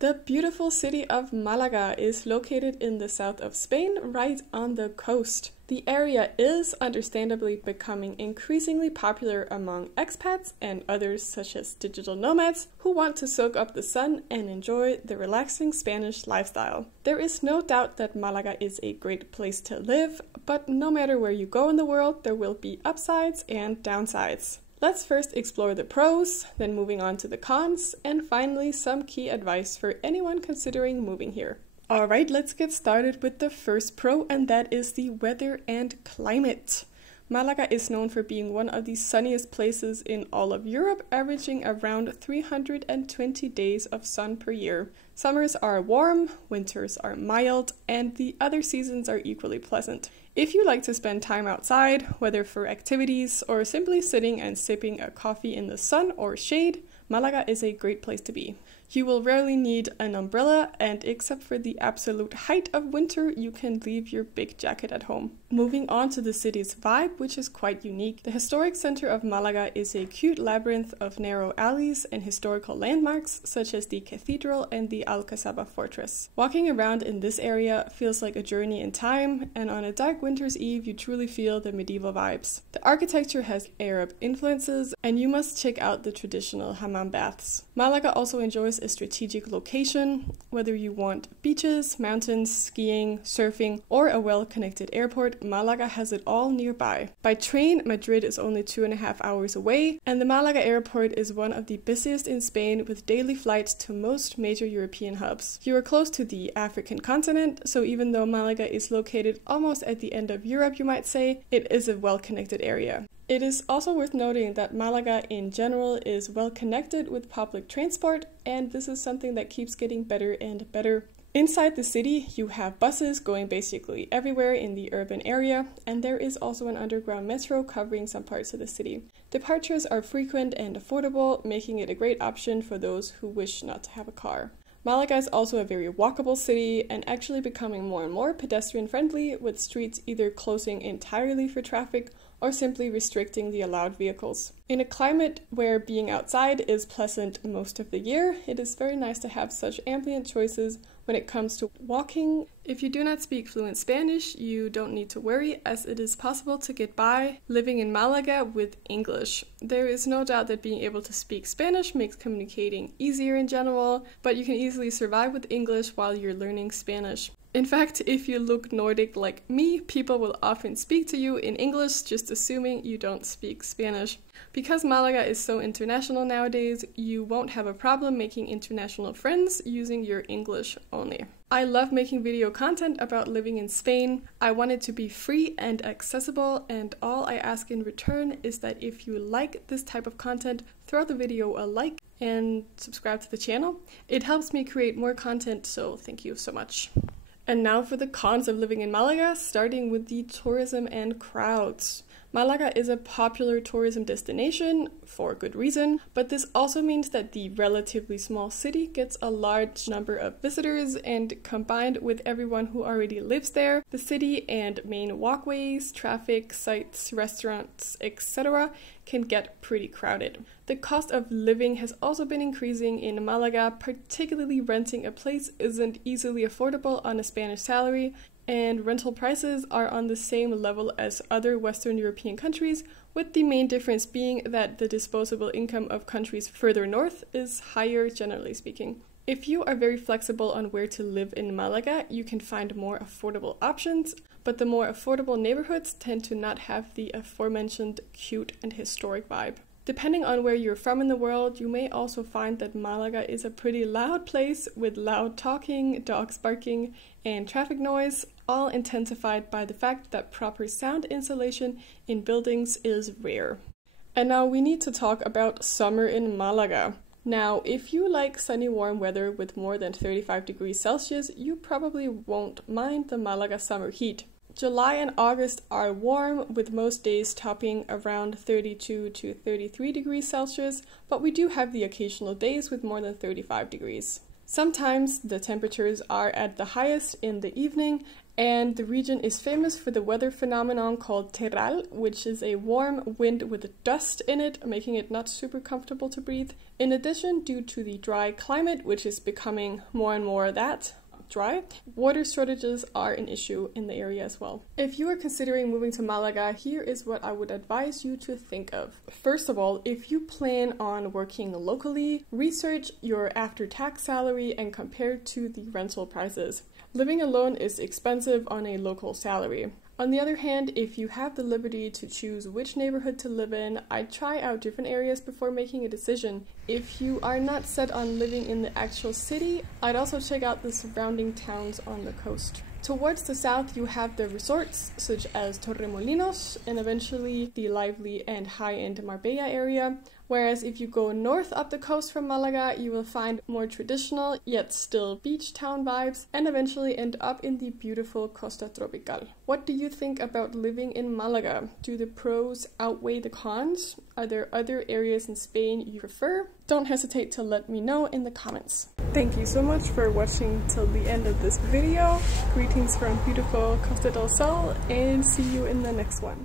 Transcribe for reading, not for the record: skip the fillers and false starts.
The beautiful city of Malaga is located in the south of Spain, right on the coast. The area is understandably becoming increasingly popular among expats and others such as digital nomads who want to soak up the sun and enjoy the relaxing Spanish lifestyle. There is no doubt that Malaga is a great place to live, but no matter where you go in the world, there will be upsides and downsides. Let's first explore the pros, then moving on to the cons, and finally some key advice for anyone considering moving here. Alright, let's get started with the first pro, and that is the weather and climate. Malaga is known for being one of the sunniest places in all of Europe, averaging around 320 days of sun per year. Summers are warm, winters are mild, and the other seasons are equally pleasant. If you like to spend time outside, whether for activities or simply sitting and sipping a coffee in the sun or shade, Malaga is a great place to be. You will rarely need an umbrella, and except for the absolute height of winter, you can leave your big jacket at home. Moving on to the city's vibe, which is quite unique. The historic center of Malaga is a cute labyrinth of narrow alleys and historical landmarks, such as the cathedral and the Alcazaba fortress. Walking around in this area feels like a journey in time, and on a dark winter's eve, you truly feel the medieval vibes. The architecture has Arab influences, and you must check out the traditional hammam baths. Malaga also enjoys a strategic location. Whether you want beaches, mountains, skiing, surfing, or a well-connected airport, Malaga has it all nearby. By train, Madrid is only 2.5 hours away, and the Malaga airport is one of the busiest in Spain with daily flights to most major European hubs. You are close to the African continent, so even though Malaga is located almost at the end of Europe, you might say, it is a well-connected area. It is also worth noting that Malaga in general is well connected with public transport, and this is something that keeps getting better and better. Inside the city, you have buses going basically everywhere in the urban area, and there is also an underground metro covering some parts of the city. Departures are frequent and affordable, making it a great option for those who wish not to have a car. Malaga is also a very walkable city and actually becoming more and more pedestrian friendly, with streets either closing entirely for traffic or simply restricting the allowed vehicles. In a climate where being outside is pleasant most of the year, it is very nice to have such ambient choices when it comes to walking. If you do not speak fluent Spanish, you don't need to worry, as it is possible to get by living in Malaga with English. There is no doubt that being able to speak Spanish makes communicating easier in general, but you can easily survive with English while you're learning Spanish. In fact, if you look Nordic like me, people will often speak to you in English, just assuming you don't speak Spanish. Because Malaga is so international nowadays, you won't have a problem making international friends using your English only. I love making video content about living in Spain. I want it to be free and accessible, and all I ask in return is that if you like this type of content, throw the video a like and subscribe to the channel. It helps me create more content, so thank you so much. And now for the cons of living in Malaga, starting with the tourism and crowds. Malaga is a popular tourism destination for good reason, but this also means that the relatively small city gets a large number of visitors, and combined with everyone who already lives there, the city and main walkways, traffic, sites, restaurants, etc. can get pretty crowded. The cost of living has also been increasing in Malaga, particularly renting a place isn't easily affordable on a Spanish salary, and rental prices are on the same level as other Western European countries, with the main difference being that the disposable income of countries further north is higher, generally speaking. If you are very flexible on where to live in Malaga, you can find more affordable options, but the more affordable neighborhoods tend to not have the aforementioned cute and historic vibe. Depending on where you're from in the world, you may also find that Malaga is a pretty loud place with loud talking, dogs barking, and traffic noise, all intensified by the fact that proper sound insulation in buildings is rare. And now we need to talk about summer in Malaga. Now, if you like sunny warm weather with more than 35 degrees Celsius, you probably won't mind the Malaga summer heat. July and August are warm, with most days topping around 32 to 33 degrees Celsius, but we do have the occasional days with more than 35 degrees. Sometimes the temperatures are at the highest in the evening, and the region is famous for the weather phenomenon called terral, which is a warm wind with dust in it, making it not super comfortable to breathe. In addition, due to the dry climate, which is becoming more and more that dry, water shortages are an issue in the area as well. If you are considering moving to Malaga, here is what I would advise you to think of. First of all, if you plan on working locally, research your after-tax salary and compare it to the rental prices. Living alone is expensive on a local salary. On the other hand, if you have the liberty to choose which neighborhood to live in, I'd try out different areas before making a decision. If you are not set on living in the actual city, I'd also check out the surrounding towns on the coast. Towards the south, you have the resorts such as Torremolinos and eventually the lively and high-end Marbella area. Whereas if you go north up the coast from Malaga, you will find more traditional yet still beach town vibes and eventually end up in the beautiful Costa Tropical. What do you think about living in Malaga? Do the pros outweigh the cons? Are there other areas in Spain you prefer? Don't hesitate to let me know in the comments. Thank you so much for watching till the end of this video. Greetings from beautiful Costa del Sol and see you in the next one.